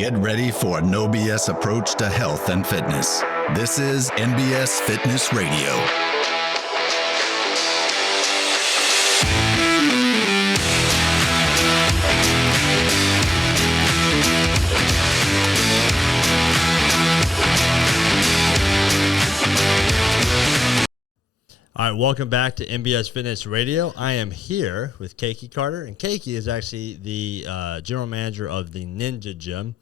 Get ready for a no BS approach to health and fitness. This is NBS Fitness Radio. All right, welcome back to NBS Fitness Radio. I am here with Kaki Carter, and Kaki is actually the general manager of the Ninja Gym.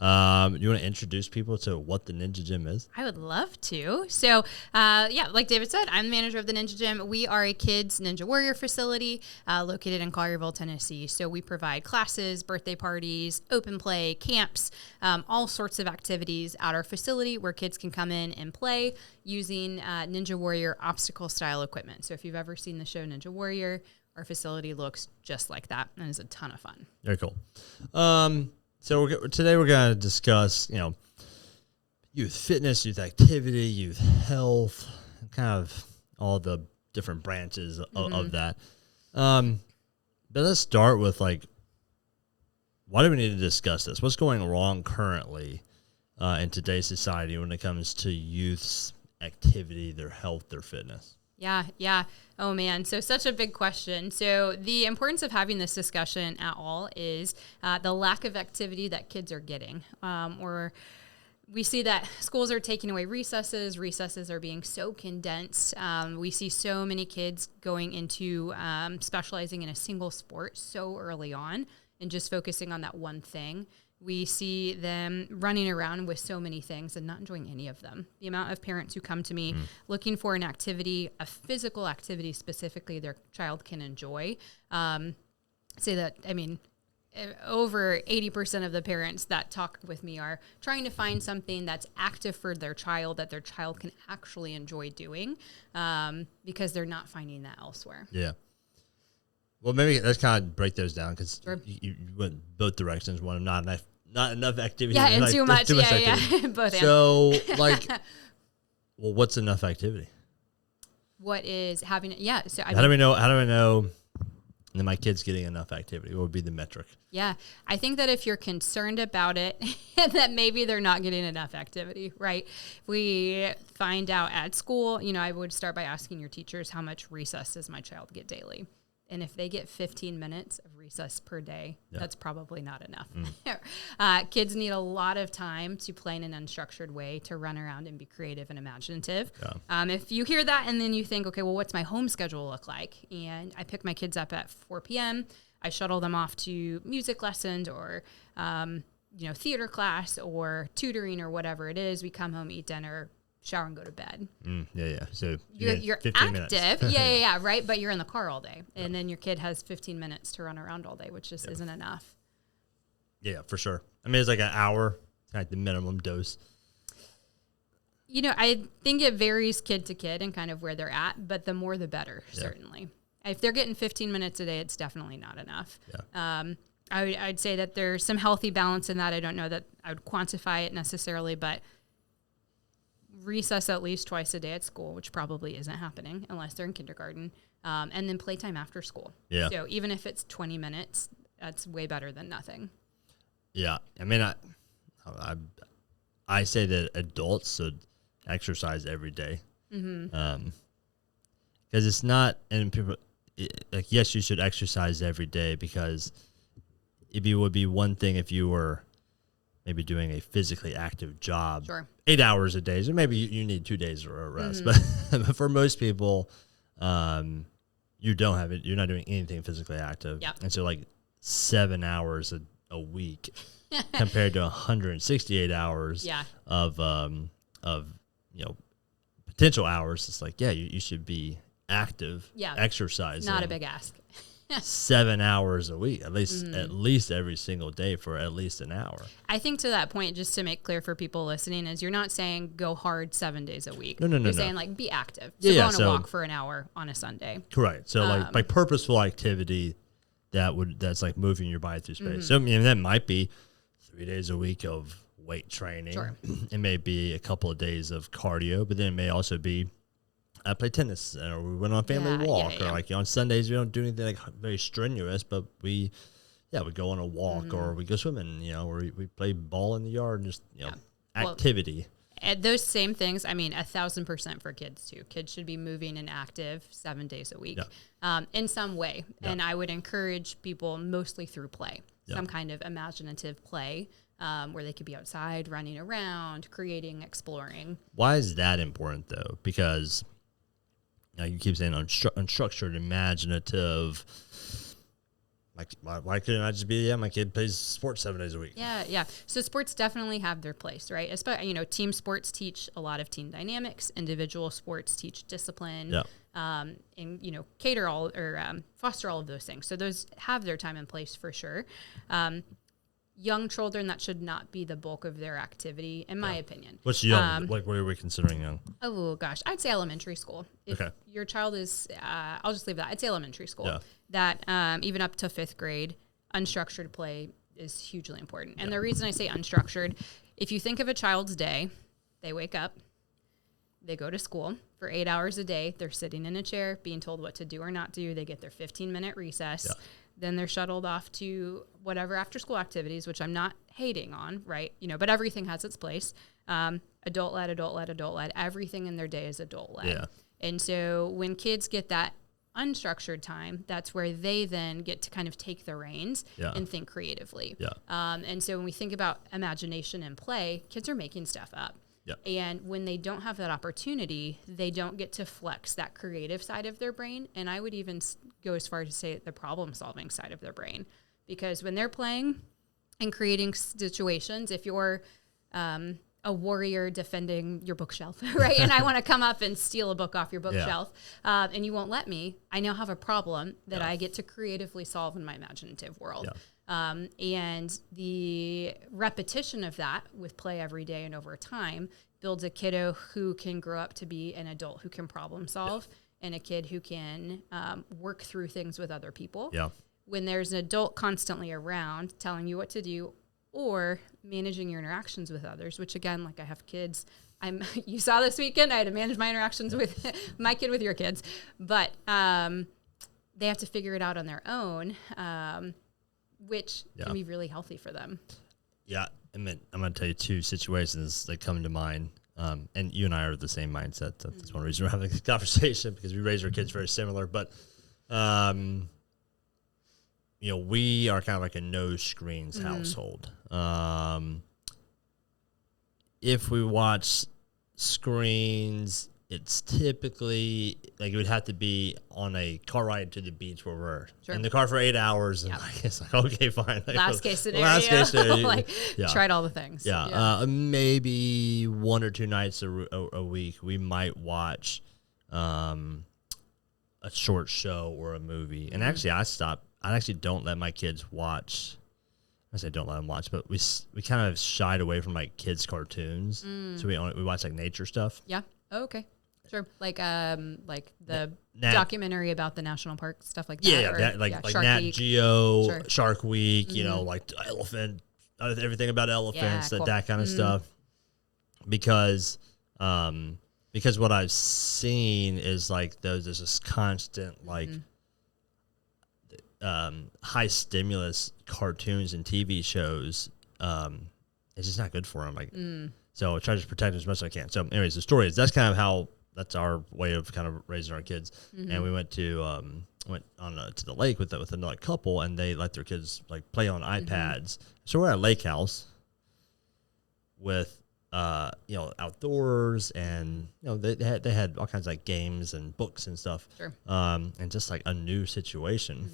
You want to introduce people to what the Ninja Gym is? I would love to. So, like David said, I'm the manager of the Ninja Gym. We are a kids Ninja Warrior facility located in Collierville, Tennessee. So we provide classes, birthday parties, open play, camps, all sorts of activities at our facility where kids can come in and play using Ninja Warrior obstacle style equipment. So if you've ever seen the show Ninja Warrior, our facility looks just like that and is a ton of fun. Very cool. So today we're going to discuss, youth fitness, youth activity, youth health, kind of all the different branches of that. But let's start with, why do we need to discuss this? What's going wrong currently in today's society when it comes to youth's activity, their health, their fitness? Yeah. Oh, man. So such a big question. So the importance of having this discussion at all is the lack of activity that kids are getting. Or we see that schools are taking away recesses. Recesses are being so condensed. We see so many kids going into specializing in a single sport so early on and just focusing on that one thing. We see them running around with so many things and not enjoying any of them. The amount of parents who come to me looking for an activity, a physical activity specifically their child can enjoy, say that, over 80% of the parents that talk with me are trying to find something that's active for their child that their child can actually enjoy doing because they're not finding that elsewhere. Yeah. Well, maybe let's kind of break those down because you went both directions. One, not enough activity. Yeah, and too much. Yeah. Both. So, what's enough activity? What is having? Yeah. So how do we know that my kid's getting enough activity? What would be the metric? Yeah, I think that if you're concerned about it, that maybe they're not getting enough activity, right? We find out at school. I would start by asking your teachers, how much recess does my child get daily? And if they get 15 minutes of recess per day, that's probably not enough. Kids need a lot of time to play in an unstructured way, to run around and be creative and imaginative. Yeah. If you hear that and then you think, okay, well, what's my home schedule look like? And I pick my kids up at 4 p.m. I shuttle them off to music lessons or, theater class or tutoring or whatever it is. We come home, eat dinner, shower and go to bed. Yeah. So you're active. Yeah, right. But you're in the car all day. And then your kid has 15 minutes to run around all day, which just isn't enough. Yeah, for sure. It's like an hour, like the minimum dose. I think it varies kid to kid and kind of where they're at, but the more the better, certainly. If they're getting 15 minutes a day, it's definitely not enough. Yeah. I'd say that there's some healthy balance in that. I don't know that I would quantify it necessarily, but recess at least twice a day at school, which probably isn't happening unless they're in kindergarten, and then playtime after school. Yeah. So even if it's 20 minutes, that's way better than nothing. Yeah. I say that adults should exercise every day. Because it's not, and people, yes, you should exercise every day because it would be one thing if you were maybe doing a physically active job, 8 hours a day. So maybe you need 2 days of rest. But for most people, you don't have it. You're not doing anything physically active. Yep. And so 7 hours a week compared to 168 hours of potential hours. It's you should be active, exercising. Not a big ask. 7 hours a week, at least every single day for at least an hour. I think to that point, just to make clear for people listening, is you're not saying go hard 7 days a week. No. You're saying be active. So go on a walk for an hour on a Sunday. Correct. So by purposeful activity, that's moving your body through space. So that might be 3 days a week of weight training. Sure. It may be a couple of days of cardio, but then it may also be I play tennis, or we went on a family walk, or on Sundays we don't do anything very strenuous, but we Yeah, we go on a walk or we go swimming, or we play ball in the yard and just, Well, activity. And those same things, 1,000% for kids too. Kids should be moving and active 7 days a week in some way. Yeah. And I would encourage people mostly through play, some kind of imaginative play where they could be outside, running around, creating, exploring. Why is that important though? Because you keep saying unstructured, imaginative. Why couldn't I just be, my kid plays sports 7 days a week? Yeah. So sports definitely have their place, right? Especially, team sports teach a lot of team dynamics. Individual sports teach discipline, and, cater all or foster all of those things. So those have their time and place for sure. Young children, that should not be the bulk of their activity, in my opinion. What's young? What are we considering young? Oh, gosh. I'd say elementary school. If your child is, I'll just leave that. I'd say elementary school. Yeah. That even up to 5th grade, unstructured play is hugely important. And the reason I say unstructured, if you think of a child's day, they wake up, they go to school for 8 hours a day. They're sitting in a chair, being told what to do or not do. They get their 15-minute recess. Yeah. Then they're shuttled off to whatever after-school activities, which I'm not hating on, right? But everything has its place. Adult-led. Everything in their day is adult-led. Yeah. And so when kids get that unstructured time, that's where they then get to kind of take the reins and think creatively. Yeah. And so when we think about imagination and play, kids are making stuff up. Yep. And when they don't have that opportunity, they don't get to flex that creative side of their brain. And I would even go as far as to say the problem-solving side of their brain. Because when they're playing and creating situations, if you're a warrior defending your bookshelf, right? And I want to come up and steal a book off your bookshelf, and you won't let me, I now have a problem that I get to creatively solve in my imaginative world. Yeah. And the repetition of that with play every day and over time builds a kiddo who can grow up to be an adult who can problem solve and a kid who can work through things with other people. Yeah. When there's an adult constantly around telling you what to do or managing your interactions with others, which again, like I have kids, you saw this weekend, I had to manage my interactions with my kid with your kids, but they have to figure it out on their own. Which can be really healthy for them. Yeah, I'm going to tell you 2 situations that come to mind, and you and I are of the same mindset. That's one reason we're having this conversation, because we raise our kids very similar. But, we are kind of like a no screens household. If we watch screens, it's typically like it would have to be on a car ride to the beach where we're in the car for 8 hours. And it's like, okay, fine. Last case scenario. Tried all the things. Maybe 1 or 2 nights a week, we might watch a short show or a movie. And actually, I actually don't let my kids watch. I say don't let them watch, but we kind of shied away from like kids' cartoons. So we watch like nature stuff. Yeah. Oh, okay. Sure. Like the documentary about the national park, stuff like that. Yeah, like Nat Geo, Shark Week, like elephant, everything about elephants, that kind of stuff. Because what I've seen is like there's this constant like high stimulus cartoons and TV shows. It's just not good for them. Like, so I try to protect as much as I can. So, anyways, the story is that's our way of kind of raising our kids. And we went to to the lake with another couple, and they let their kids like play on iPads. So we're at a lake house with outdoors, and they had all kinds of like games and books and stuff. Sure. And just like a new situation.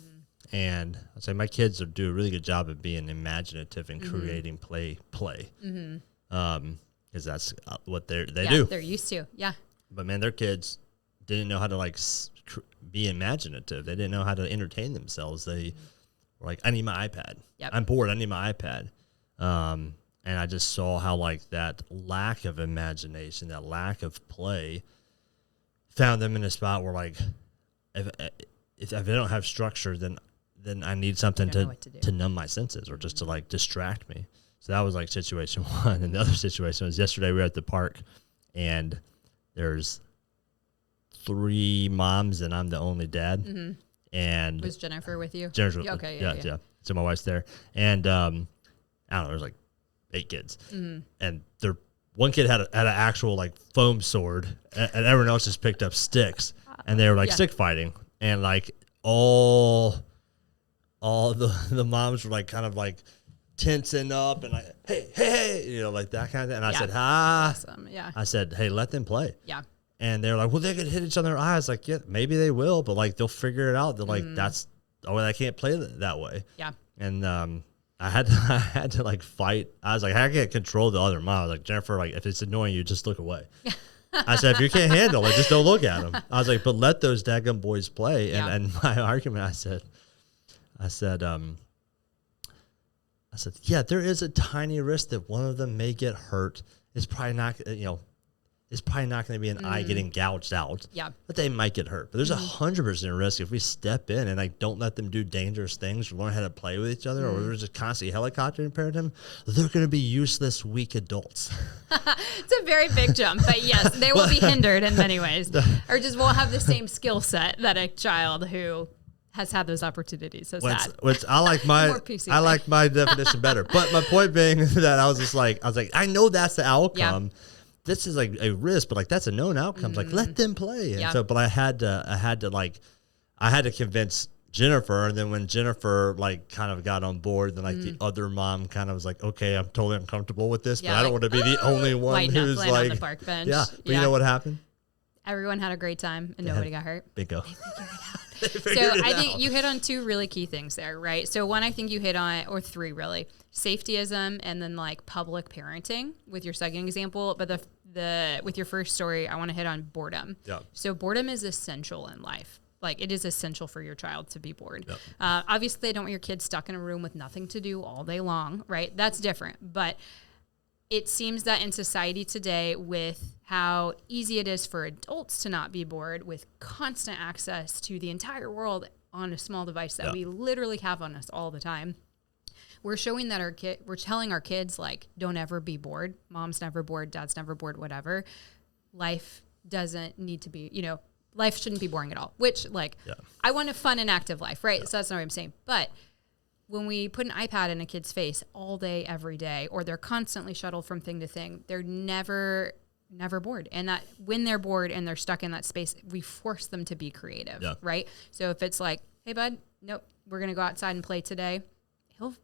And I'd say my kids do a really good job of being imaginative and creating play. Because that's what they do. They're used to, But man, their kids didn't know how to like be imaginative. They didn't know how to entertain themselves. They were like, I need my iPad. Yep. I'm bored. I need my iPad. And I just saw how like that lack of imagination, that lack of play, found them in a spot where like, if they don't have structure, then I need something to numb my senses or just to like distract me. So that was like situation 1. And the other situation was yesterday we were at the park, and there's 3 moms and I'm the only dad. And was Jennifer with you? Jennifer, yeah. So my wife's there, and I don't know, there's like 8 kids, and one kid had an actual like foam sword, and everyone else just picked up sticks, and they were like stick fighting, and like all the moms were like kind of like tensing up and like hey, you know, like that kind of thing. And I said, awesome. I said, hey, let them play. Yeah. And they're like, well, they could hit each other in their eyes. Like, yeah, maybe they will, but like they'll figure it out. They're like, I can't play that way. Yeah. And I had to like fight. I was like, I can't control the other mom. I was like, Jennifer, like if it's annoying you, just look away. I said, if you can't handle it, just don't look at them. I was like, but let those daggum boys play. And my argument, I said, yeah, there is a tiny risk that one of them may get hurt. It's probably not, it's probably not going to be an eye getting gouged out. Yeah. But they might get hurt. But there's 100% risk if we step in and like don't let them do dangerous things or learn how to play with each other, or we're just constantly helicoptering parenting, they're going to be useless, weak adults. It's a very big jump, but yes, they will be hindered in many ways, or just won't have the same skill set that a child who has had those opportunities. So sad. Which I like my definition better. But my point being that I was like, I know that's the outcome. Yeah. This is like a risk, but like that's a known outcome. Like let them play. And so, but I had to convince Jennifer, and then when Jennifer like kind of got on board, then like the other mom kind of was like, okay, I'm totally uncomfortable with this, but I don't want to be the only one who's like on the park bench. Yeah. But you know what happened? Everyone had a great time and nobody got hurt. Bingo. So I think you hit on 2 really key things there, right? So one, I think you hit on, or 3 really, safetyism, and then like public parenting with your second example. But the with your first story, I want to hit on boredom. Yeah. So boredom is essential in life. Like it is essential for your child to be bored. Yep. Obviously, I don't want your kids stuck in a room with nothing to do all day long, right? That's different. But it seems that in society today, with how easy it is for adults to not be bored with constant access to the entire world on a small device that we literally have on us all the time, we're showing that we're telling our kids, like, don't ever be bored. Mom's never bored. Dad's never bored, whatever. Life doesn't need to be, life shouldn't be boring at all, which I want a fun and active life, right? Yeah. So that's not what I'm saying. But when we put an iPad in a kid's face all day, every day, or they're constantly shuttled from thing to thing, they're never bored. And that when they're bored and they're stuck in that space, we force them to be creative, right? So if it's like, hey, bud, nope, we're going to go outside and play today. He'll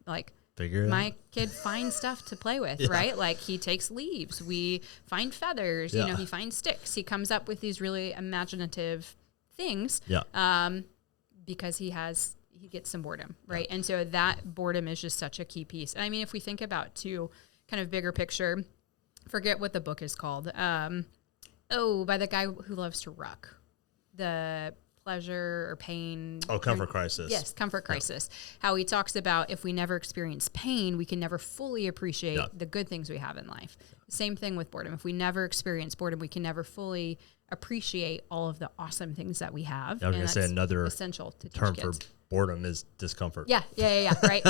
figure my kid finds stuff to play with, right? Like he takes leaves. We find feathers, he finds sticks. He comes up with these really imaginative things because he gets some boredom, right? And so that boredom is just such a key piece. And I mean, if we think about too, kind of bigger picture, forget what the book is called. By the guy who loves to ruck. The pleasure or pain. Comfort Crisis. Yes, Comfort Crisis. How he talks about if we never experience pain, we can never fully appreciate the good things we have in life. Same thing with boredom. If we never experience boredom, we can never fully appreciate all of the awesome things that we have. I was going to say another essential to term for boredom is discomfort. Yeah, right.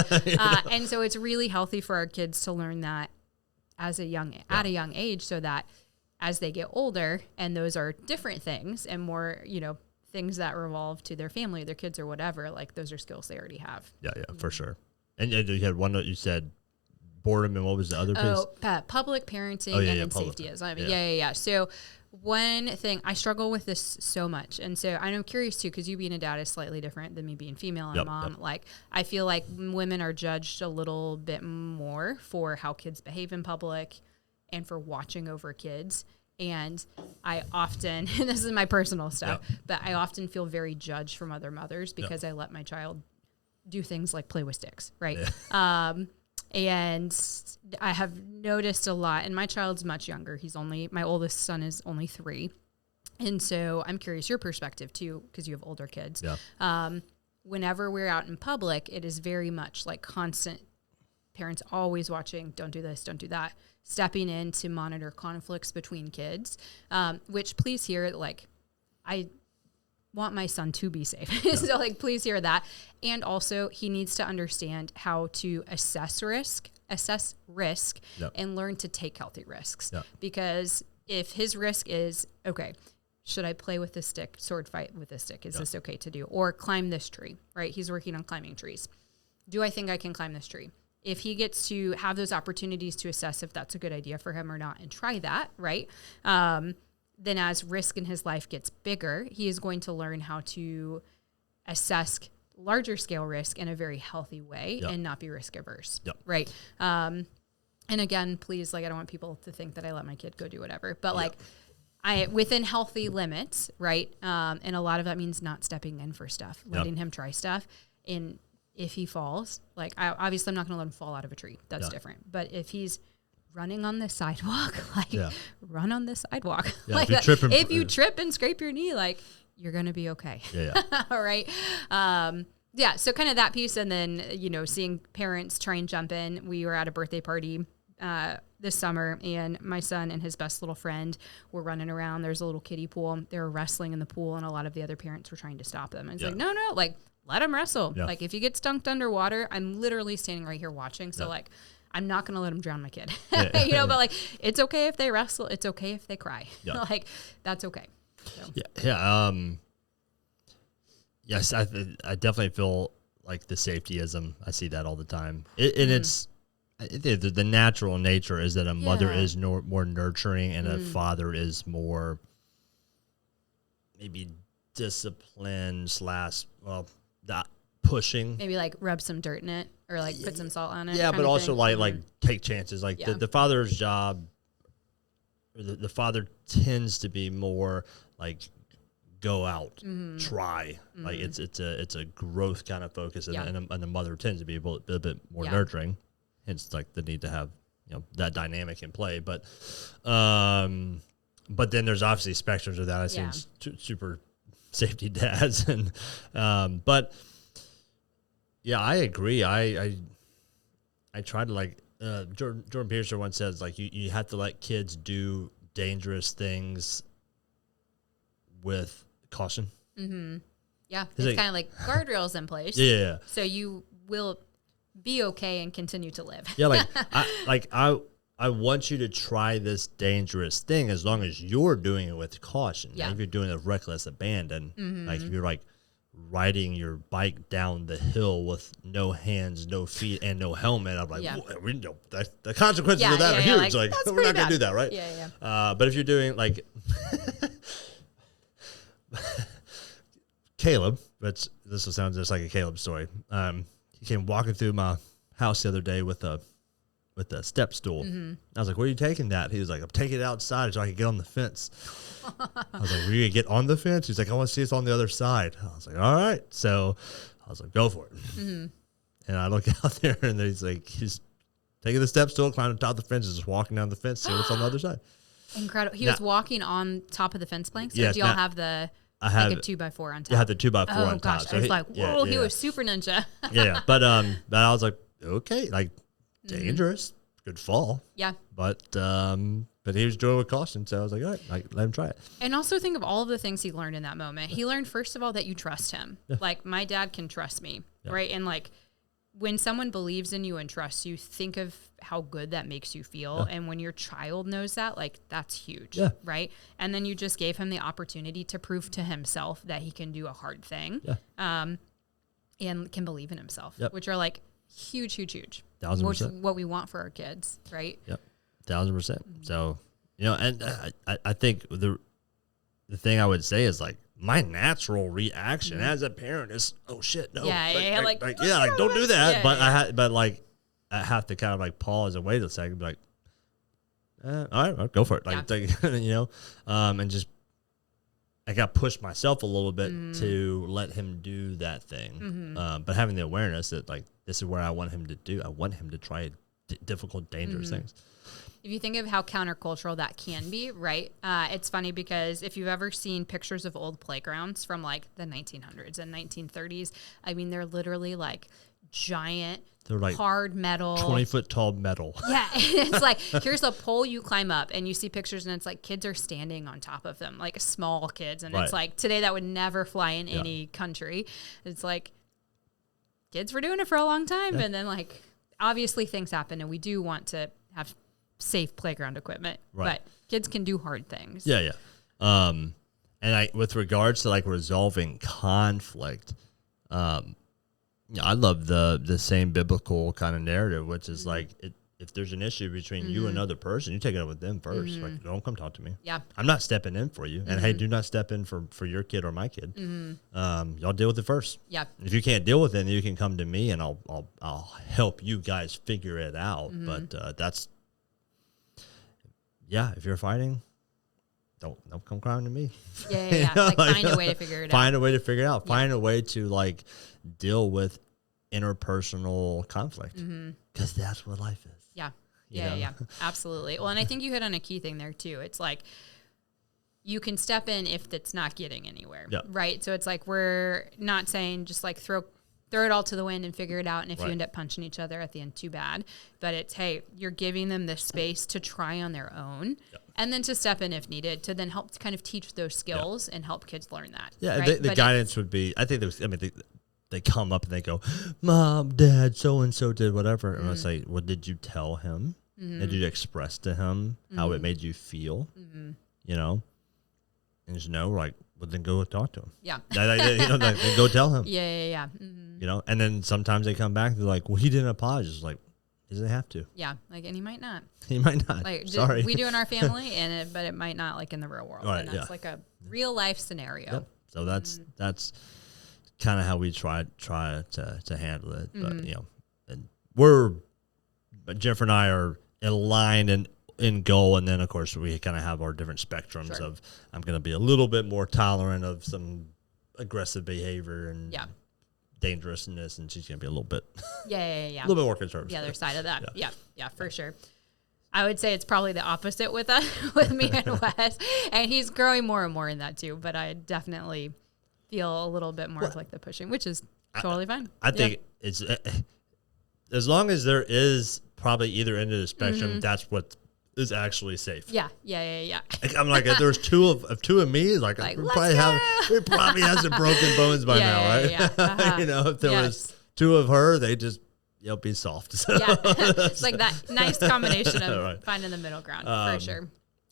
And so it's really healthy for our kids to learn that at a young age, so that as they get older, and those are different things and more, things that revolve to their family, their kids, or whatever, like those are skills they already have. Yeah, for sure. And you had one that you said boredom, and what was the other piece? Public parenting and then safetyism. So one thing, I struggle with this so much. And so I'm curious too, because you being a dad is slightly different than me being female and a mom. Like I feel like women are judged a little bit more for how kids behave in public and for watching over kids. And I often, and this is my personal stuff, but I often feel very judged from other mothers because I let my child do things like play with sticks, right? Yeah. And I have noticed a lot, and my child's much younger. My oldest son is only 3. And so I'm curious your perspective too, because you have older kids. Yeah. Whenever we're out in public, it is very much like constant parents always watching, don't do this, don't do that, stepping in to monitor conflicts between kids, which please hear, I want my son to be safe. So please hear that. And also he needs to understand how to assess risk and learn to take healthy risks. Because if his risk is, okay, should I play with this stick, sword fight with this stick? Is this okay to do? Or climb this tree, right? He's working on climbing trees. do I think I can climb this tree? If he gets to have those opportunities to assess if that's a good idea for him or not and try that, right? Then as risk in his life gets bigger, he is going to learn how to assess larger scale risk in a very healthy way and not be risk averse, right? And again, please, like, I don't want people to think that I let my kid go do whatever, but like within healthy limits, right? And a lot of that means not stepping in for stuff, letting him try stuff. And if he falls, like, obviously I'm not going to let him fall out of a tree. That's different. But if he's running on the sidewalk, like, run on the sidewalk. Like, if you trip and scrape your knee, like, you're going to be okay. All right. So kind of that piece. And then, you know, seeing parents try and jump in. We were at a birthday party this summer, and my son and his best little friend were running around. There's a little kiddie pool. They were wrestling in the pool, and a lot of the other parents were trying to stop them. And it's like, no, like, let him wrestle. Like, if you get stunked underwater, I'm literally standing right here watching. So like, I'm not going to let him drown my kid, you know, but like, it's okay if they wrestle. It's okay if they cry. Like, that's okay. So. Yes, I definitely feel like the safetyism. I see that all the time. And it's the natural nature is that a mother is more nurturing and a father is more maybe disciplined pushing. Maybe like rub some dirt in it or like put some salt on it. Yeah, but also like take chances. Like the father's job, or the father tends to be more like go out, try. Like it's a growth kind of focus, and the mother tends to be a bit more nurturing. Hence, like the need to have, you know, that dynamic in play. But then there's obviously spectrums of that. I've seen super safety dads, and but yeah, I agree. I try to, like, Jordan Peterson once says, like, you have to let kids do dangerous things with caution. Yeah, it's kind of like guardrails in place. So you will be okay and continue to live. I want you to try this dangerous thing as long as you're doing it with caution. Now, if you're doing it with reckless abandon, like if you're like riding your bike down the hill with no hands, no feet, and no helmet, I'm like, we know the consequences of that are huge. Like we're not gonna do that, right? But if you're doing like Caleb, this will sound just like a Caleb story. He came walking through my house the other day with a step stool. I was like, where are you taking that? He was like, I'm taking it outside so I can get on the fence. I was like, were you going to get on the fence? He's like, I want to see it's on the other side. I was like, all right. So I was like, go for it. And I look out there, and he's taking the step stool, climbing on top of the fence, and just walking down the fence, see what's on the other side. Incredible. He was walking on top of the fence planks? So do y'all have the... I have like a 2x4 on top. You have the 2x4 on top. Gosh, so I was like, whoa, he was super ninja. But I was like, okay, like dangerous, good fall. But he was doing it with caution, so I was like, all right, like, let him try it. And also think of all of the things he learned in that moment. He learned, first of all, that you trust him. Like, my dad can trust me, right? And like, when someone believes in you and trusts you, think of how good that makes you feel. And when your child knows that, like, that's huge, right? And then you just gave him the opportunity to prove to himself that he can do a hard thing, and can believe in himself, which are like huge. 1,000%. What we want for our kids, right? 1,000%. So, you know, and I think the thing I would say is, like, my natural reaction as a parent is, oh shit, no, like don't do that. I have to kind of like pause and wait a second, and be like, all right, I'll go for it. Like, you know, and just, I got to push myself a little bit to let him do that thing. But having the awareness that, like, this is where I want him to do. I want him to try difficult, dangerous things. If you think of how countercultural that can be, right? It's funny because if you've ever seen pictures of old playgrounds from like the 1900s and 1930s, I mean, they're literally like giant, they're like hard metal, 20-foot tall metal. Yeah, it's like, here's a pole you climb up, and you see pictures, and it's like kids are standing on top of them, like small kids, and it's like today that would never fly in any country. It's like kids were doing it for a long time, and then like obviously things happen, and we do want to have safe playground equipment, but kids can do hard things. And with regards to like resolving conflict, Yeah, I love the same biblical kind of narrative, which is like if there's an issue between you and another person, you take it up with them first. Like, don't come talk to me. Yeah. I'm not stepping in for you. And hey, do not step in for your kid or my kid. Y'all deal with it first. Yeah. If you can't deal with it, then you can come to me and I'll help you guys figure it out. But if you're fighting, don't come crying to me. Yeah. Like, find a way to figure it out. Find a way to figure it out. Find a way to like deal with interpersonal conflict, because that's what life is. Yeah. You know? Yeah. Absolutely. Well, and I think you hit on a key thing there too. It's like you can step in if it's not getting anywhere, right? So it's like we're not saying just like throw it all to the wind and figure it out. And if you end up punching each other at the end, too bad. But it's, hey, you're giving them the space to try on their own and then to step in if needed, to then help kind of teach those skills and help kids learn that. Yeah, right? the guidance would be, I think they come up and they go, Mom, Dad, so-and-so did whatever. And I say, well, did you tell him? Did you express to him how it made you feel? You know? And just know, like, well, then go talk to him. Yeah. Then go tell him. Yeah. You know? And then sometimes they come back, they're like, well, he didn't apologize. Like, he doesn't have to. Yeah. Like, and he might not. He might not. Like, sorry. We do in our family, but it might not, like, in the real world. Right, and that's like a real life scenario. Yep. So that's kind of how we try to handle it. But, you know, and Jennifer and I are aligned in goal, and then of course we kind of have our different spectrums of, I'm going to be a little bit more tolerant of some aggressive behavior and dangerousness, and she's going to be a little bit a little bit more conservative. The other side of that. Yeah, for sure. I would say it's probably the opposite with with me and Wes, and he's growing more and more in that too, but I definitely feel a little bit more of like the pushing, which is totally fine. I think it's as long as there is probably either end of the spectrum, that's what is actually safe. Yeah. Like, I'm like, if there's two of me, like we probably have some broken bones by now, right? Yeah. You know, if there was two of her, they just be soft. So it's like that nice combination of finding the middle ground for sure.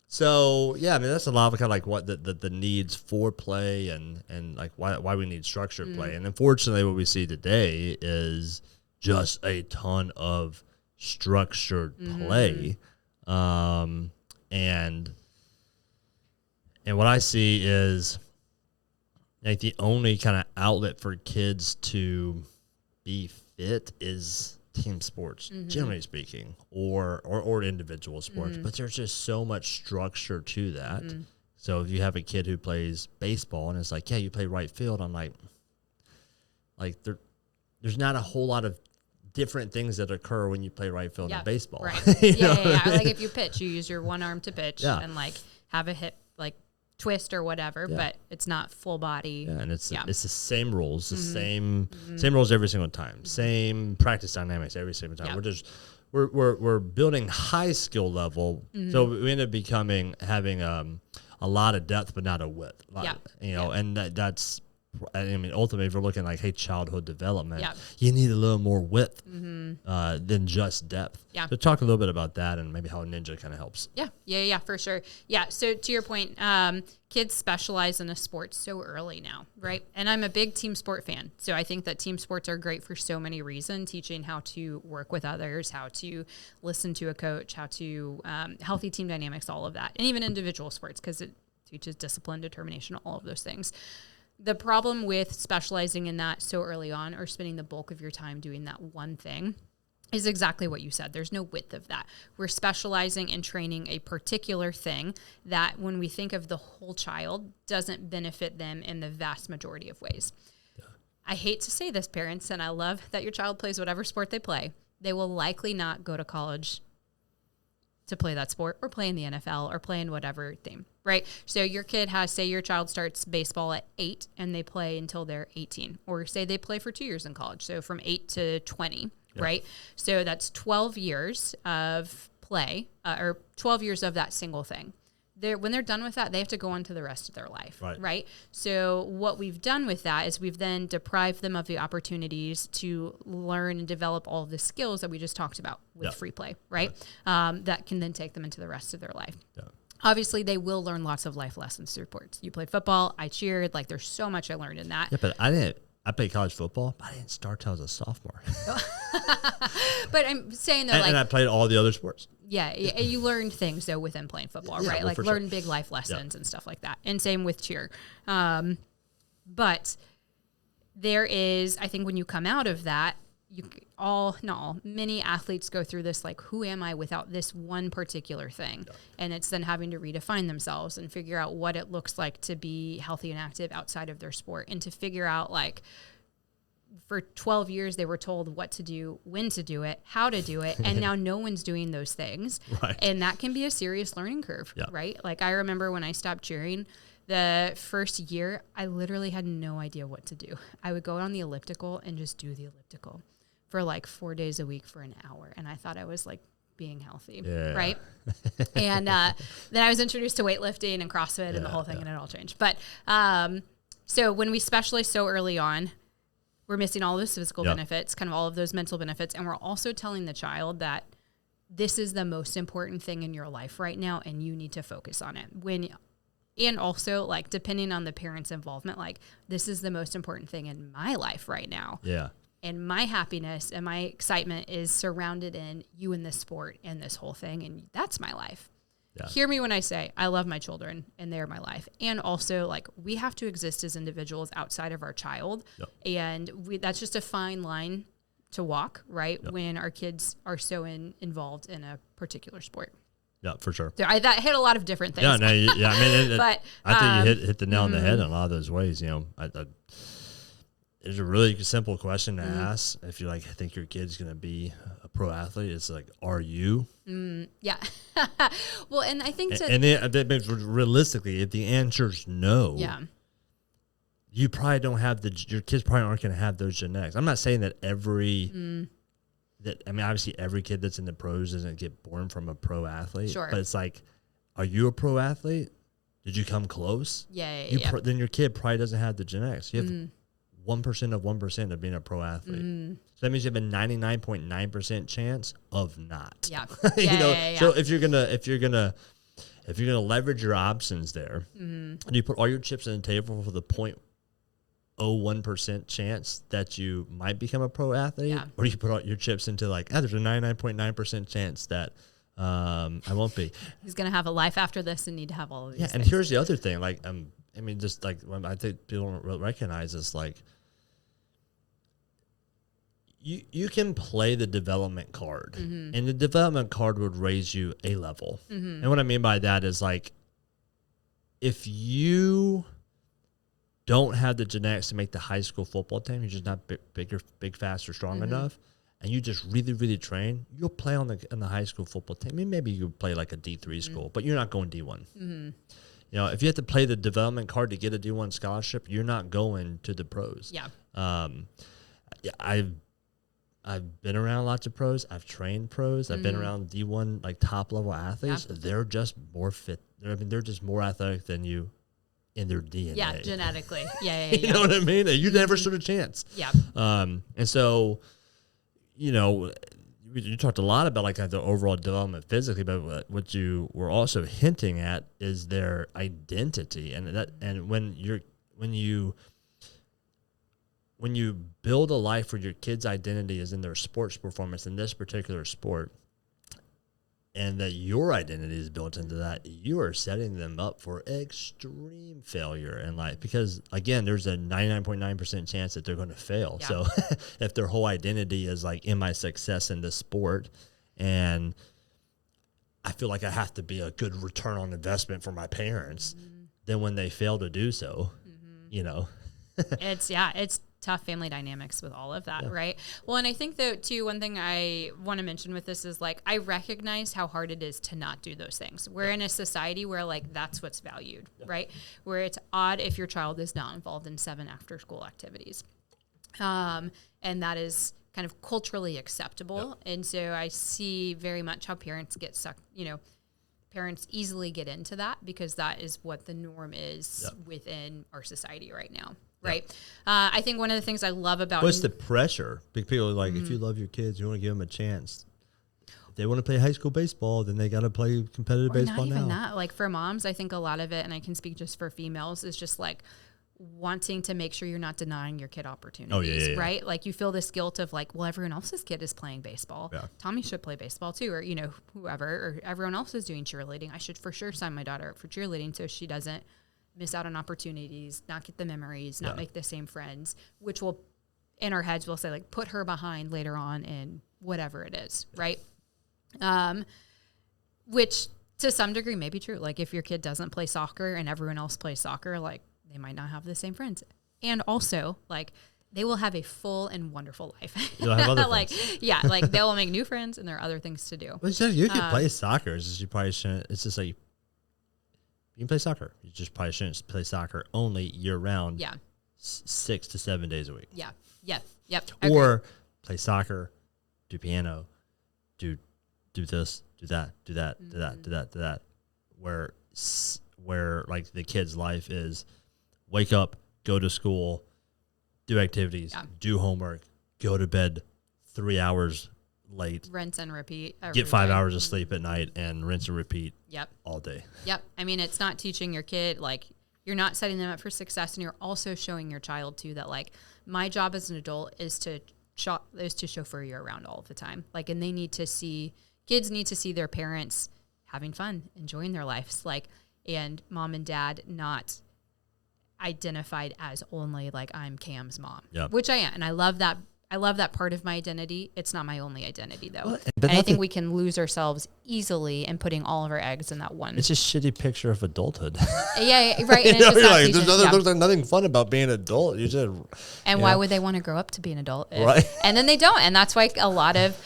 So I mean that's a lot of kind of like what the needs for play and like why we need structured play. And unfortunately, what we see today is just a ton of structured play. And what I see is like the only kind of outlet for kids to be fit is team sports, generally speaking, or individual sports. But there's just so much structure to that. So if you have a kid who plays baseball and it's like, yeah, you play right field, I'm like there's not a whole lot of different things that occur when you play right field in baseball. Right. Yeah. Like if you pitch, you use your one arm to pitch and like have a hip like twist or whatever, but it's not full body. Yeah, and it's the same rules, the same rules every single time, same practice dynamics every single time. We're building high skill level, so we end up having a lot of depth but not a width. And that's. I mean, ultimately, if we're looking like, hey, childhood development, you need a little more width than just depth. Yeah. So talk a little bit about that and maybe how Ninja kind of helps. Yeah, for sure. Yeah, so to your point, kids specialize in a sport so early now, right? And I'm a big team sport fan. So I think that team sports are great for so many reasons, teaching how to work with others, how to listen to a coach, how to healthy team dynamics, all of that. And even individual sports, because it teaches discipline, determination, all of those things. The problem with specializing in that so early on or spending the bulk of your time doing that one thing is exactly what you said. There's no width of that. We're specializing and training a particular thing that when we think of the whole child doesn't benefit them in the vast majority of ways. Yeah. I hate to say this, parents, and I love that your child plays whatever sport they play. They will likely not go to college to play that sport or play in the NFL or play in whatever thing, right? So your kid say your child starts baseball at 8 and they play until they're 18, or say they play for 2 years in college. So from 8 to 20, right? So that's 12 years of play or 12 years of that single thing. When they're done with that, they have to go on to the rest of their life, right? So what we've done with that is we've then deprived them of the opportunities to learn and develop all of the skills that we just talked about with free play, right? That can then take them into the rest of their life. Yeah. Obviously, they will learn lots of life lessons through sports. You played football, I cheered, like there's so much I learned in that. Yeah, but I I played college football, but I didn't start till I was a sophomore. But I'm saying that, and I played all the other sports. Yeah, you learned things though within playing football, right? Well, Like learn big life lessons and stuff like that. And same with cheer. But there is, I think when you come out of that, many athletes go through this, like, who am I without this one particular thing? And it's then having to redefine themselves and figure out what it looks like to be healthy and active outside of their sport, and to figure out, like, for 12 years they were told what to do, when to do it, how to do it, and now no one's doing those things. Right. And that can be a serious learning curve, right? Like, I remember when I stopped cheering, the first year, I literally had no idea what to do. I would go on the elliptical and just do the elliptical for like 4 days a week for an hour. And I thought I was like being healthy, right? And then I was introduced to weightlifting and CrossFit and the whole thing, and it all changed. But so when we specialize so early on, we're missing all those physical benefits, kind of all of those mental benefits. And we're also telling the child that this is the most important thing in your life right now, and you need to focus on it. And also, like, depending on the parent's involvement, like, this is the most important thing in my life right now. Yeah. And my happiness and my excitement is surrounded in you and this sport and this whole thing. And that's my life. Yeah. Hear me when I say I love my children and they're my life. And also, like, we have to exist as individuals outside of our child. Yep. And that's just a fine line to walk, right? Yep. When our kids are so involved in a particular sport. Yeah, for sure. So that hit a lot of different things. Yeah, no, I mean, but I think you hit the nail on the head in a lot of those ways. You know, it's a really simple question to ask. If you think your kid's going to be a pro athlete, it's like, are you? Yeah. Well, and I think realistically, if the answer's no, you probably don't have your kids probably aren't going to have those genetics. I'm not saying that obviously every kid that's in the pros doesn't get born from a pro athlete. Sure. But it's like, are you a pro athlete? Did you come close? Yeah. Then your kid probably doesn't have the genetics. You have 1% of 1% of being a pro athlete. So that means you have a 99.9% chance of not. Yeah. So if you're gonna leverage your options there, and you put all your chips on the table for the 0.01% chance that you might become a pro athlete, or you put all your chips into there's a 99.9% chance that I won't be. He's gonna have a life after this and need to have all of these. Yeah, and here's the other thing, I think people don't recognize this, You can play the development card, and the development card would raise you a level. And what I mean by that is, if you don't have the genetics to make the high school football team, you're just not big, fast, or strong enough, and you just really, really train, you'll play on the high school football team. I mean, maybe you play like a D3 school, but you're not going D1. You know, if you have to play the development card to get a D1 scholarship, you're not going to the pros. Yeah. I've been around lots of pros. I've trained pros. I've been around D1 top level athletes. Yeah. They're just more fit. They're just more athletic than you in their DNA. Yeah, genetically. Yeah. You know what I mean? You never stood a chance. Yeah. And so, you talked a lot about the overall development physically, but what you were also hinting at is their identity, and when you build a life where your kid's identity is in their sports performance in this particular sport, and that your identity is built into that, you are setting them up for extreme failure in life. Because, again, there's a 99.9% chance that they're going to fail. Yeah. So if their whole identity is in my success in this sport, and I feel like I have to be a good return on investment for my parents, then when they fail to do so, it's tough family dynamics with all of that, right? Well, and I think though too, one thing I want to mention with this is I recognize how hard it is to not do those things. We're in a society where that's what's valued, right? Where it's odd if your child is not involved in 7 after school activities. And that is kind of culturally acceptable. Yep. And so I see very much how parents get stuck, parents easily get into that because that is what the norm is within our society right now. Right. I think one of the things I love about what's the pressure? Big people are if you love your kids, you want to give them a chance. If they want to play high school baseball, then they got to play competitive baseball now. Not even that. For moms, I think a lot of it, and I can speak just for females, is just wanting to make sure you're not denying your kid opportunities, right? Like you feel this guilt of like, well, everyone else's kid is playing baseball. Yeah. Tommy should play baseball too, or, you know, whoever, or everyone else is doing cheerleading. I should for sure sign my daughter up for cheerleading so she doesn't miss out on opportunities, not get the memories, not make the same friends, which will, in our heads, we'll say like, put her behind later on in whatever it is, right? Which to some degree may be true. Like if your kid doesn't play soccer and everyone else plays soccer, like they might not have the same friends. And also like they will have a full and wonderful life. You'll have other like, friends. yeah, like they will make new friends and there are other things to do. But you can play soccer. It's just you probably shouldn't. It's just like you can play soccer. You just probably shouldn't play soccer only year round. Yeah. 6 to 7 days a week. Yeah. Yep. Yep. Or play soccer, do piano, do this, do that, do that, do that, do that, do that. Where like the kid's life is wake up, go to school, do activities, do homework, go to bed 3 hours late, rinse and repeat, get 5 hours of sleep at night, and rinse and repeat all day. Yep. I mean, it's not teaching your kid, like you're not setting them up for success, and you're also showing your child too that like my job as an adult is to chauffeur you around all of the time. Like, and kids need to see their parents having fun, enjoying their lives, like, and mom and dad not identified as only like I'm Cam's mom, which I am. And I love that. I love that part of my identity. It's not my only identity though. Well, and I think we can lose ourselves easily in putting all of our eggs in that one. It's a shitty picture of adulthood. Yeah, right. And there's nothing fun about being an adult. Why would they want to grow up to be an adult? Right. And then they don't. And that's why a lot of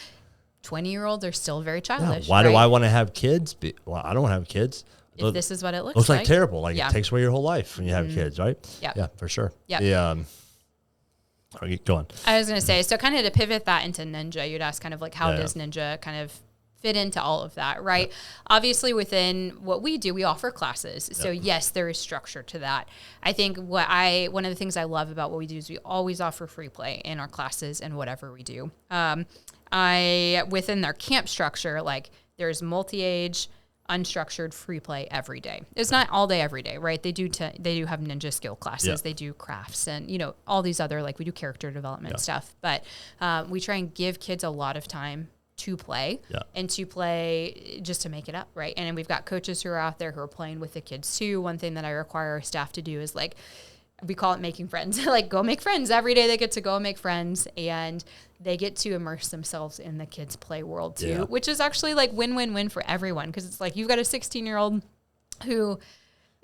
20-year-olds are still very childish. Why do I want to have kids? Well, I don't have kids. If this is what it looks like. Looks like terrible. Like it takes away your whole life when you have kids, right? Yeah. Yeah, for sure. Yeah. Go on. I was going to say, so kind of to pivot that into Ninja, you'd ask kind of like how does Ninja kind of fit into all of that, right? Yep. Obviously within what we do, we offer classes. So yes, there is structure to that. I think one of the things I love about what we do is we always offer free play in our classes and whatever we do. Within their camp structure, like there's multi-age, unstructured free play every day. It's not all day, every day, right? They do have ninja skill classes. They do crafts and, all these other, like we do character development stuff, but we try and give kids a lot of time to play and to play just to make it up, right? And we've got coaches who are out there who are playing with the kids too. One thing that I require our staff to do is like, we call it making friends. Like go make friends. Every day they get to go and make friends and they get to immerse themselves in the kids' play world too, which is actually like win-win-win for everyone. Because it's like you've got a 16-year-old who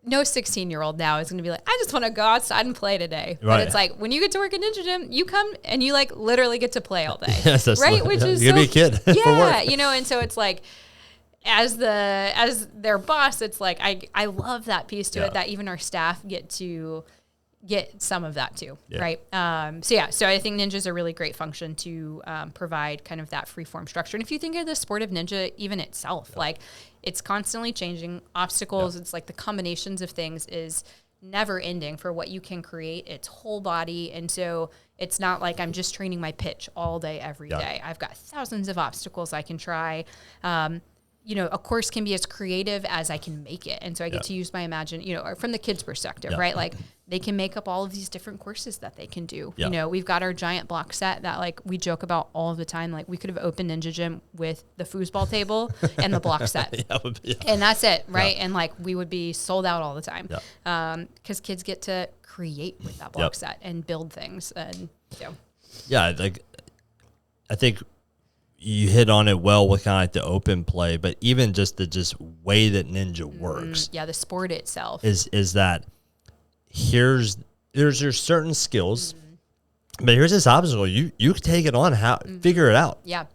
no 16-year-old now is going to be like, I just want to go outside and play today. Right. But it's like when you get to work at Ninja Gym, you come and you like literally get to play all day. Yes, right? Which is you're gonna be a kid. Yeah, and so it's like as their boss, it's like I love that piece to it that even our staff get to get some of that too, right? So I think Ninja is a really great function to provide kind of that free form structure. And if you think of the sport of Ninja even itself, like it's constantly changing obstacles. It's like the combinations of things is never ending for what you can create. It's whole body. And so it's not like I'm just training my pitch all day, every day. I've got thousands of obstacles I can try. A course can be as creative as I can make it. And so I get to use my from the kids' perspective, right? Like they can make up all of these different courses that they can do. We've got our giant block set that like we joke about all of the time. Like we could have opened Ninja Gym with the foosball table and the block set. And that's it, right? And like we would be sold out all the time. Because kids get to create with that block set and build things. And like I think you hit on it well with kind of like the open play, but even just the way that Ninja works. The sport itself is that there's your certain skills, but here's this obstacle. You can take it on, figure it out. Yeah.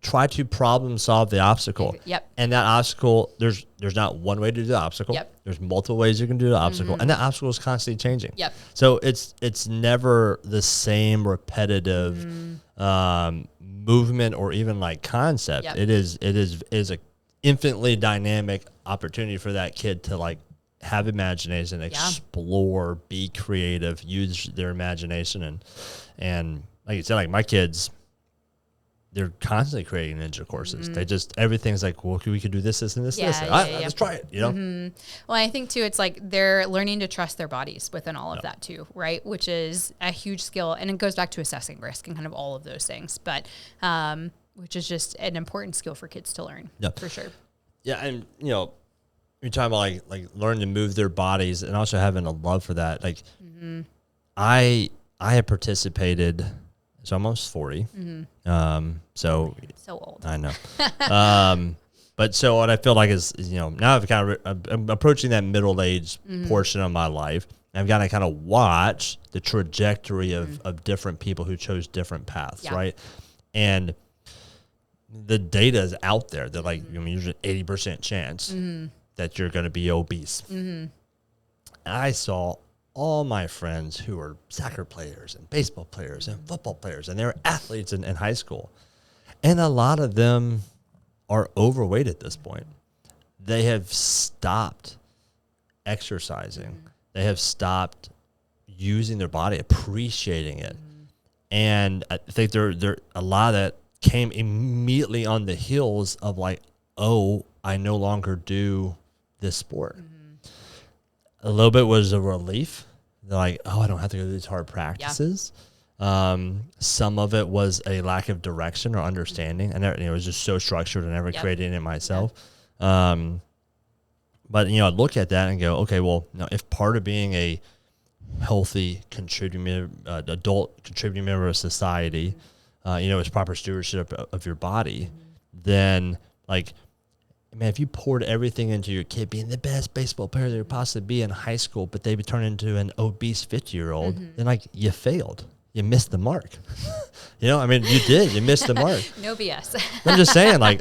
Try to problem solve the obstacle. Yep. And that obstacle, there's not one way to do the obstacle. Yep. There's multiple ways you can do the obstacle, and that obstacle is constantly changing. Yep. So it's never the same repetitive movement or even like concept. It is a infinitely dynamic opportunity for that kid to like have imagination, explore, be creative, use their imagination, and like you said, like my kids, they're constantly creating ninja courses. They just, everything's like, well, we could do this, this, and this, this. Yeah. Let's try it, you know? Well, I think too, it's like they're learning to trust their bodies within all of that too, right? Which is a huge skill, and it goes back to assessing risk and kind of all of those things. But which is just an important skill for kids to learn, for sure. Yeah, and you know, you're talking about like learning to move their bodies, and also having a love for that. Like, I have participated. So I'm almost 40. So old. I know. But so what I feel like is, you know, now I'm approaching that middle age portion of my life. I've got to kind of watch the trajectory of different people who chose different paths, right? And the data is out there that like, I mean, there's an 80% chance that you're going to be obese. I saw all my friends who were soccer players and baseball players and football players, and they were athletes in high school. And a lot of them are overweight at this point. They have stopped exercising. They have stopped using their body, appreciating it. And I think there a lot of that came immediately on the heels of like, oh, I no longer do this sport. A little bit was a relief. They're like, oh, I don't have to go through these hard practices. Some of it was a lack of direction or understanding. And it was just so structured. I never created it myself. But, you know, I look at that and go, okay, well, you know, if part of being a healthy adult contributing member of society, you know, is proper stewardship of your body, then like, man, if you poured everything into your kid being the best baseball player they could possibly be in high school, but they would turn into an obese 50-year-old, then like you failed. You missed the mark. You know, I mean, you did. You missed the mark. No BS. I'm just saying, like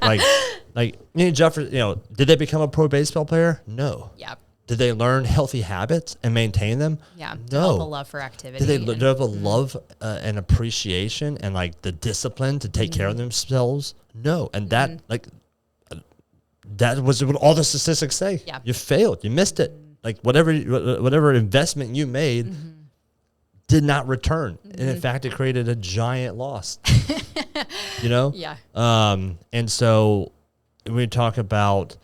you know, Jefferson, you know, did they become a pro baseball player? No. Yeah. Did they learn healthy habits and maintain them? Yeah. No. Develop a love for activity. Did they develop a love and appreciation and like the discipline to take care of themselves? No. And that like, that was what all the statistics say. Yeah. You failed. You missed it. Like whatever investment you made did not return. And in fact, it created a giant loss. You know? Yeah. And so we talk about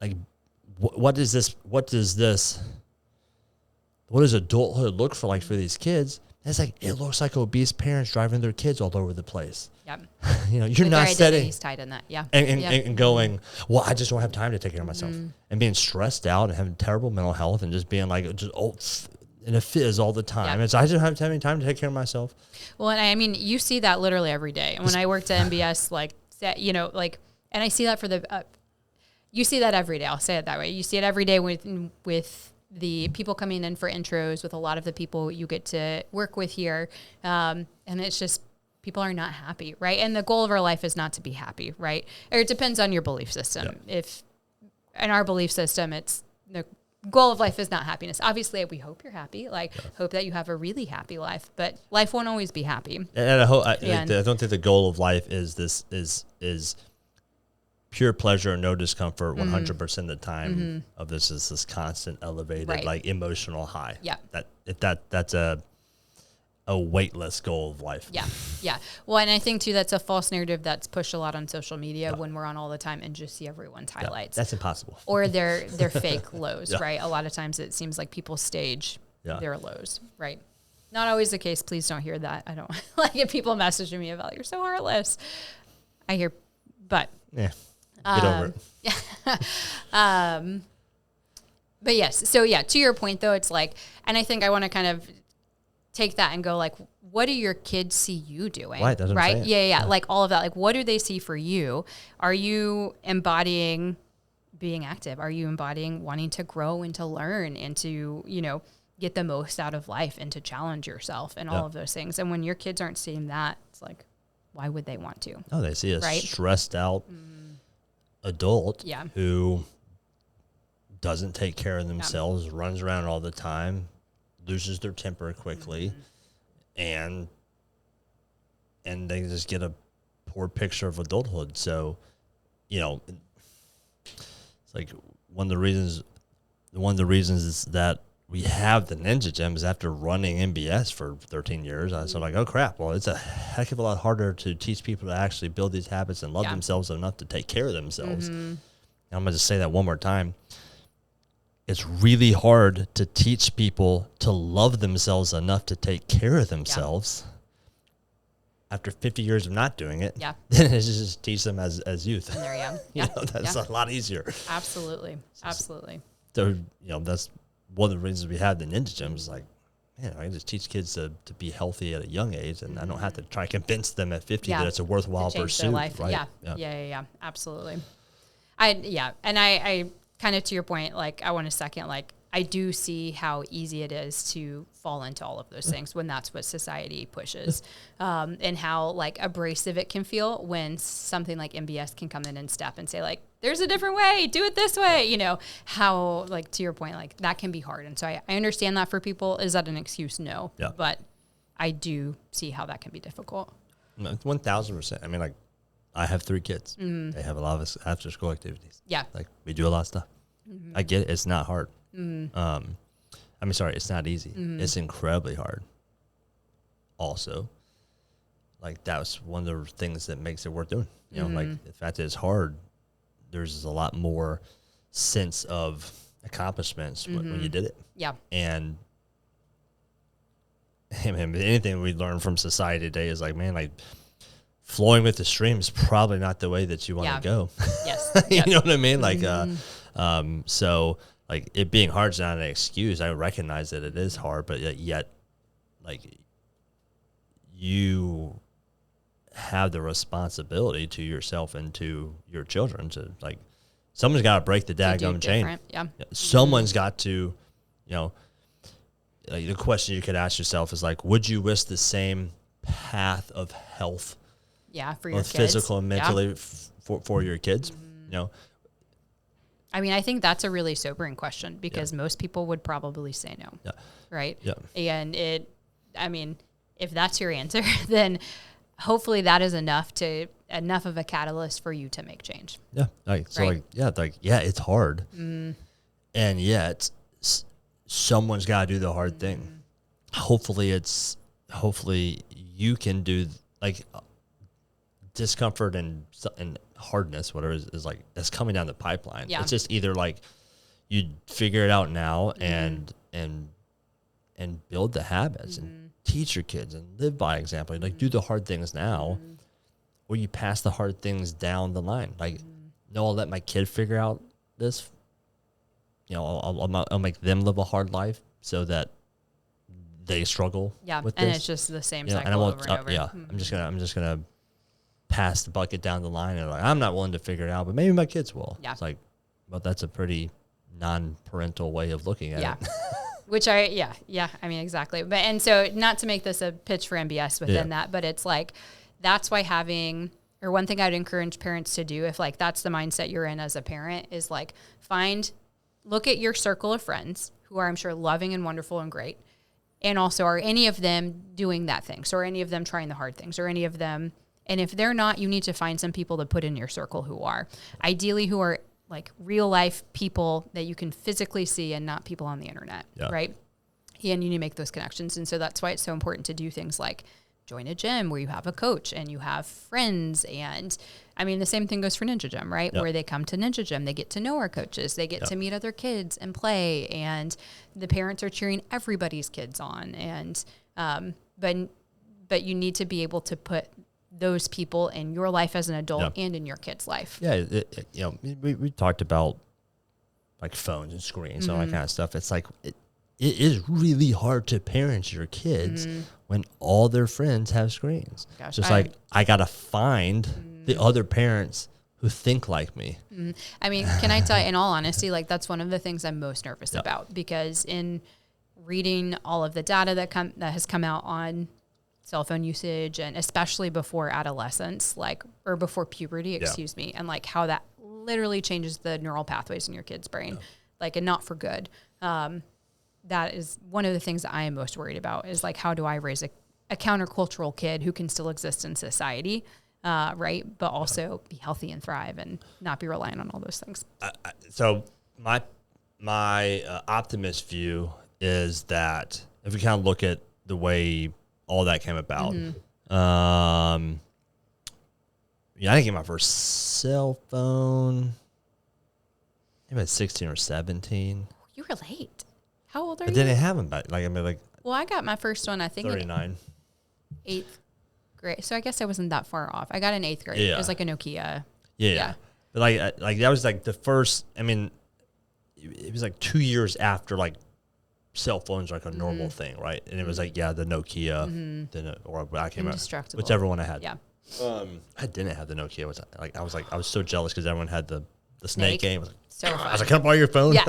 like, what does adulthood look for like for these kids? And it's like, it looks like obese parents driving their kids all over the place. Yep. You know, you're not setting tied in that. Yeah. And going, well, I just don't have time to take care of myself, and being stressed out and having terrible mental health and just being like, in a fizz all the time. It's, I just don't have any time to take care of myself. Well, and I mean, you see that literally every day. And when I worked at MBS, like, you know, like, and I see that for you see that every day. I'll say it that way. You see it every day with the people coming in for intros, with a lot of the people you get to work with here. And it's just, people are not happy, right? And the goal of our life is not to be happy, right? Or it depends on your belief system. Yeah. If in our belief system, it's the goal of life is not happiness. Obviously, we hope you're happy, hope that you have a really happy life, but life won't always be happy. And I don't think the goal of life is pure pleasure and no discomfort 100% of the time. Of this is this constant elevated like emotional high. Yeah. That's a weightless goal of life. Yeah. Well, and I think too, that's a false narrative that's pushed a lot on social media when we're on all the time and just see everyone's highlights. That's impossible. Or their fake lows, right? A lot of times it seems like people stage their lows, right? Not always the case. Please don't hear that. I don't like if people messaging me about, you're so heartless. I hear, but yeah, get over it. But yes. So yeah, to your point though, it's like, and I think I want to kind of take that and go like, what do your kids see you doing? Right. That's what I'm saying. Yeah. Like all of that. Like, what do they see for you? Are you embodying being active? Are you embodying wanting to grow and to learn and to, you know, get the most out of life and to challenge yourself and all of those things? And when your kids aren't seeing that, it's like, why would they want to? Oh, they see a stressed out adult who doesn't take care of themselves, runs around all the time, loses their temper quickly, and they just get a poor picture of adulthood. So, you know, it's like one of the reasons is that we have the ninja gyms after running MBS for 13 years. I was like, oh crap. Well, it's a heck of a lot harder to teach people to actually build these habits and love themselves enough to take care of themselves. And I'm going to just say that one more time. It's really hard to teach people to love themselves enough to take care of themselves after 50 years of not doing it. Yeah. Then it's just teach them as youth. And there you go. You know, that's a lot easier. Absolutely. Absolutely. So, you know, that's one of the reasons we have the ninja gyms is like, man, I can just teach kids to be healthy at a young age, and I don't have to try to convince them at 50 that it's a worthwhile pursuit. Life. Right? Yeah. Absolutely. And I kind of to your point, like I want to second, like I do see how easy it is to fall into all of those things when that's what society pushes, and how like abrasive it can feel when something like MBS can come in and step and say like, there's a different way, do it this way, you know, how like to your point, like that can be hard. And so I understand that for people. Is that an excuse? No, but I do see how that can be difficult. 1,000%. I mean, like I have 3 kids. They have a lot of after school activities. Yeah. Like we do a lot of stuff. I get it. It's not hard. I mean, sorry, it's not easy. It's incredibly hard. Also, like that was one of the things that makes it worth doing. You know, like the fact that it's hard, there's a lot more sense of accomplishments when you did it. Yeah. And anything we learn from society today is like, man, like flowing with the stream is probably not the way that you want to go. Yes. You know what I mean? Like, so like it being hard is not an excuse. I recognize that it is hard, but yet like you have the responsibility to yourself and to your children to like, someone's got to break the daggum chain. Yeah. Someone's got to, you know, like the question you could ask yourself is like, would you wish the same path of health? Yeah. For your both kids. physical and mentally for your kids, you know? I mean, I think that's a really sobering question because most people would probably say no. Yeah. Right. Yeah. And I mean, if that's your answer, then hopefully that is enough of a catalyst for you to make change. Yeah. Like, so right? it's hard. And yet someone's got to do the hard thing. Hopefully you can do like discomfort and hardness, whatever is like, that's coming down the pipeline. Yeah. It's just either like you figure it out now and build the habits and teach your kids and live by example, like do the hard things now, or you pass the hard things down the line. Like, no, I'll let my kid figure out this, you know, I'll make them live a hard life so that they struggle with and this. it's just the same You know, cycle and I won't, over and over. yeah, I'm just gonna pass the bucket down the line and like, I'm not willing to figure it out, but maybe my kids will. Yeah. It's like, well, that's a pretty non-parental way of looking at it. Which I mean, exactly. But, and so not to make this a pitch for MBS within that, but it's like, that's why one thing I'd encourage parents to do if like, that's the mindset you're in as a parent is like, look at your circle of friends who are, I'm sure, loving and wonderful and great. And also, are any of them doing that thing? So are any of them trying the hard things or any of them? And if they're not, you need to find some people to put in your circle who are. Ideally, who are like real life people that you can physically see and not people on the internet, right? And you need to make those connections. And so that's why it's so important to do things like join a gym where you have a coach and you have friends. And I mean, the same thing goes for Ninja Gym, right? Where they come to Ninja Gym, they get to know our coaches, they get to meet other kids and play. And the parents are cheering everybody's kids on. And, but you need to be able to put those people in your life as an adult and in your kid's life. Yeah. You know, we talked about like phones and screens, all that kind of stuff. It's like, it is really hard to parent your kids when all their friends have screens. Gosh, Just like, I got to find the other parents who think like me. I mean, can I tell you, in all honesty, like that's one of the things I'm most nervous about, because in reading all of the data that has come out on cell phone usage, and especially before adolescence, or before puberty, excuse me, and like how that literally changes the neural pathways in your kid's brain, and not for good. That is one of the things that I am most worried about is like, how do I raise a countercultural kid who can still exist in society, right? But also be healthy and thrive and not be reliant on all those things. So my optimist view is that if we kind of look at the way all that came about, yeah, I didn't get my first cell phone. Maybe at 16 or 17. You were late. How old are I you? didn't have them back. Well, I got my first one, I think, 39. in 8th grade. So I guess I wasn't that far off. I got in 8th grade. Yeah. It was like a Nokia. Yeah. But like that was like the first, I mean, it was like 2 years after like cell phones were like a normal thing, right? And it was like, yeah, the Nokia, or I came out, Indestructible. whichever one I had. Yeah. I didn't have the Nokia. I was so jealous because everyone had the snake game. I was like, So fun. I was like, can I borrow your phone? Yeah.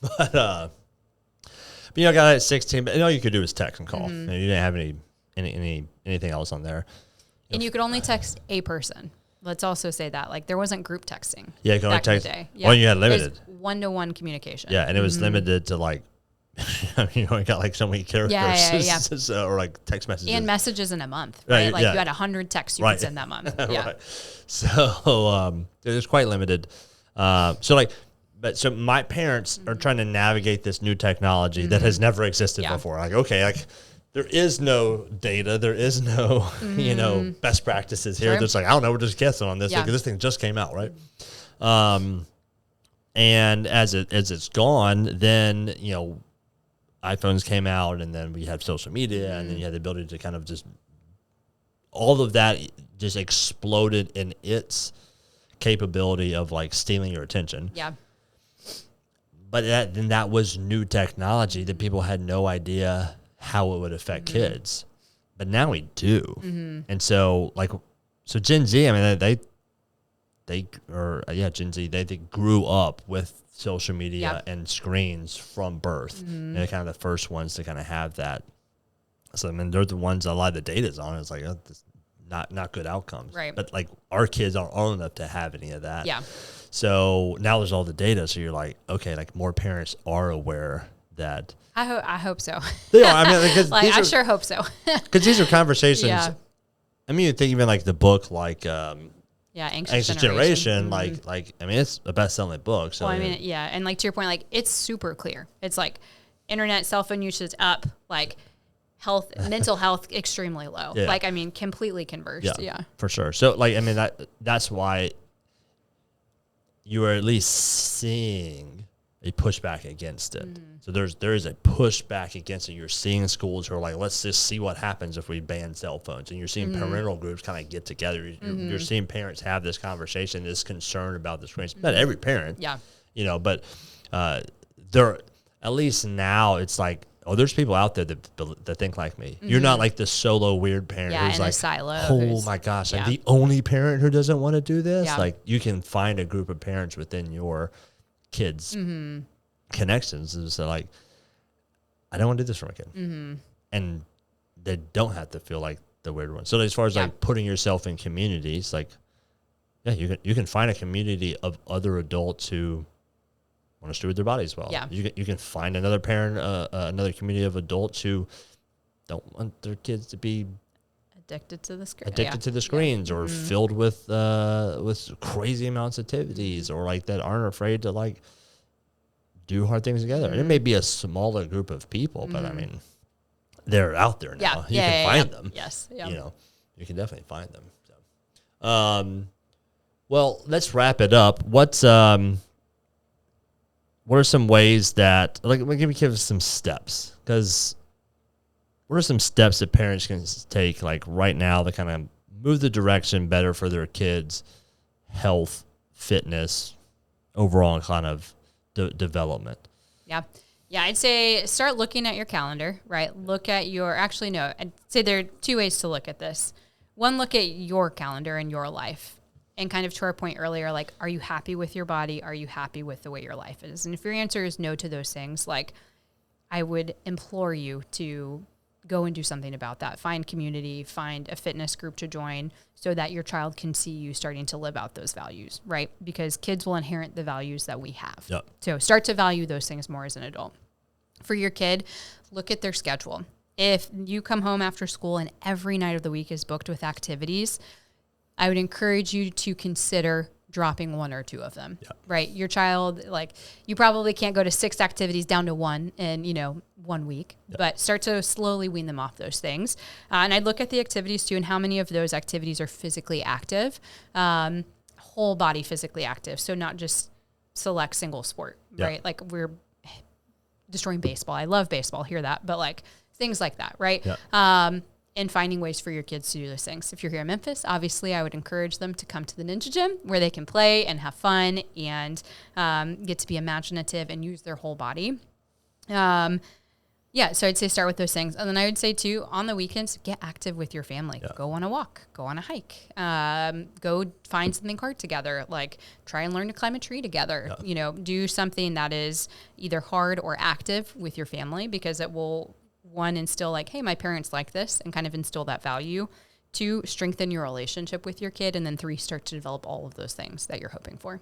But you know, I got it at 16, but all you could do was text and call. And you didn't have anything else on there. And you could only text a person. Let's also say that. Like, there wasn't group texting. Yeah, you could only back in the text. day. Well, you had limited. It was one-to-one communication. Yeah, and it was limited to like, I mean, you only got like so many characters Yeah. or like text messages. And messages in a month, right? Right, like yeah. you had 100 texts you could send that month. Yeah. Right. So it was quite limited. So my parents are trying to navigate this new technology that has never existed before. Like, okay, like there is no data, there is no, best practices here. Sure. There's like, I don't know, we're just guessing on this. Yeah. Like, this thing just came out, right? And as it's gone, then, iPhones came out, and then we had social media, and then you had the ability to kind of just, all of that just exploded in its capability of like stealing your attention. Yeah. But that was new technology that people had no idea how it would affect kids. But now we do. And so Gen Z, I mean, Gen Z, they grew up with social media and screens from birth. And they're kind of the first ones to kind of have that. So, I mean, they're the ones that a lot of the data's on. It's like, not good outcomes. Right. But like our kids aren't old enough to have any of that. Yeah. So now there's all the data. So you're like, okay, like more parents are aware that. I hope so. They are. I mean, because I sure hope so. Because these are conversations. Yeah. I mean, you think even like the book, like Anxious Generation, like I mean, it's a best-selling book. So well, I mean, yeah, and like to your point, like it's super clear. It's like internet, cell phone usage up, like mental health extremely low. Yeah. Like, I mean, completely conversed. Yeah. For sure. So like, I mean, that's why you are at least seeing a pushback against it. So there is a pushback against it. You're seeing schools who are like, let's just see what happens if we ban cell phones. And you're seeing parental groups kind of get together. You're seeing parents have this conversation, this concern about the screens. Not every parent, but there, at least now it's like, oh, there's people out there that think like me. You're not like the solo weird parent who's in like, a silo. oh my gosh, I'm the only parent who doesn't want to do this. Yeah. Like you can find a group of parents within your kids' connections. And so like, I don't want to do this for my kid. And they don't have to feel like the weird one. So as far as like putting yourself in communities, like, yeah, you can find a community of other adults who want to steward their bodies well. Yeah. You can find another parent, another community of adults who don't want their kids to be Addicted to the screen. addicted to the screens or filled with crazy amounts of activities or like that aren't afraid to like do hard things together. And it may be a smaller group of people, but I mean, they're out there now. You can find them. Yes. Yeah. You can definitely find them. So, well, let's wrap it up. What are some ways that, like, give us some steps, because what are some steps that parents can take, like, right now to kind of move the direction better for their kids' health, fitness, overall kind of development? Yeah. Yeah, I'd say start looking at your calendar, right? I'd say there are two ways to look at this. One, look at your calendar and your life. And kind of to our point earlier, like, are you happy with your body? Are you happy with the way your life is? And if your answer is no to those things, like, I would implore you to go and do something about that. Find community, find a fitness group to join so that your child can see you starting to live out those values, right? Because kids will inherit the values that we have. Yep. So start to value those things more as an adult. For your kid, look at their schedule. If you come home after school and every night of the week is booked with activities, I would encourage you to consider dropping one or two of them, right? Your child, like, you probably can't go to 6 activities down to 1 in, 1 week, but start to slowly wean them off those things. And I'd look at the activities too, and how many of those activities are physically active, whole body physically active. So not just select single sport, right? Like, we're destroying baseball. I love baseball, hear that, but like things like that, right? And finding ways for your kids to do those things. If you're here in Memphis, obviously I would encourage them to come to the Ninja Gym where they can play and have fun and get to be imaginative and use their whole body. So I'd say start with those things. And then I would say too, on the weekends, get active with your family. Go on a walk, go on a hike, go find something hard together, like try and learn to climb a tree together, do something that is either hard or active with your family, because it will, 1, instill like, hey, my parents like this, and kind of instill that value. 2, strengthen your relationship with your kid. And then 3, start to develop all of those things that you're hoping for.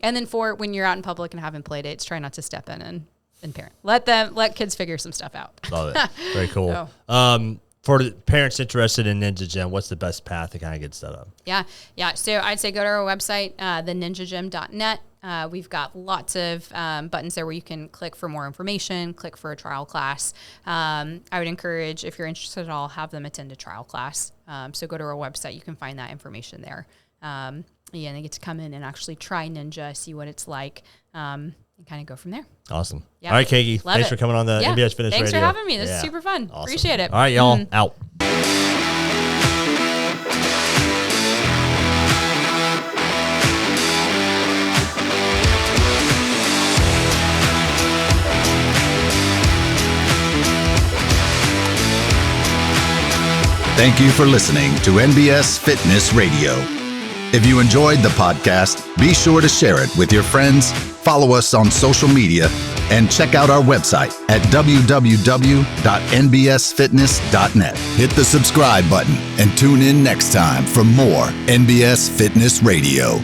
And then 4, when you're out in public and having play dates, try not to step in and parent. Let kids figure some stuff out. Love it. Very cool. So. For the parents interested in Ninja Gym, what's the best path to kind of get set up? Yeah. So I'd say go to our website, theninjagym.net. We've got lots of buttons there where you can click for more information, click for a trial class. I would encourage, if you're interested at all, have them attend a trial class. So go to our website. You can find that information there. And they get to come in and actually try Ninja, see what it's like, and kind of go from there. Awesome. All right, Kaki. Thanks for coming on the NBS Fitness Radio. Thanks for having me. This is super fun. Awesome. Appreciate it. All right, y'all. Out. Thank you for listening to NBS Fitness Radio. If you enjoyed the podcast, be sure to share it with your friends, follow us on social media, and check out our website at www.nbsfitness.net. Hit the subscribe button and tune in next time for more NBS Fitness Radio.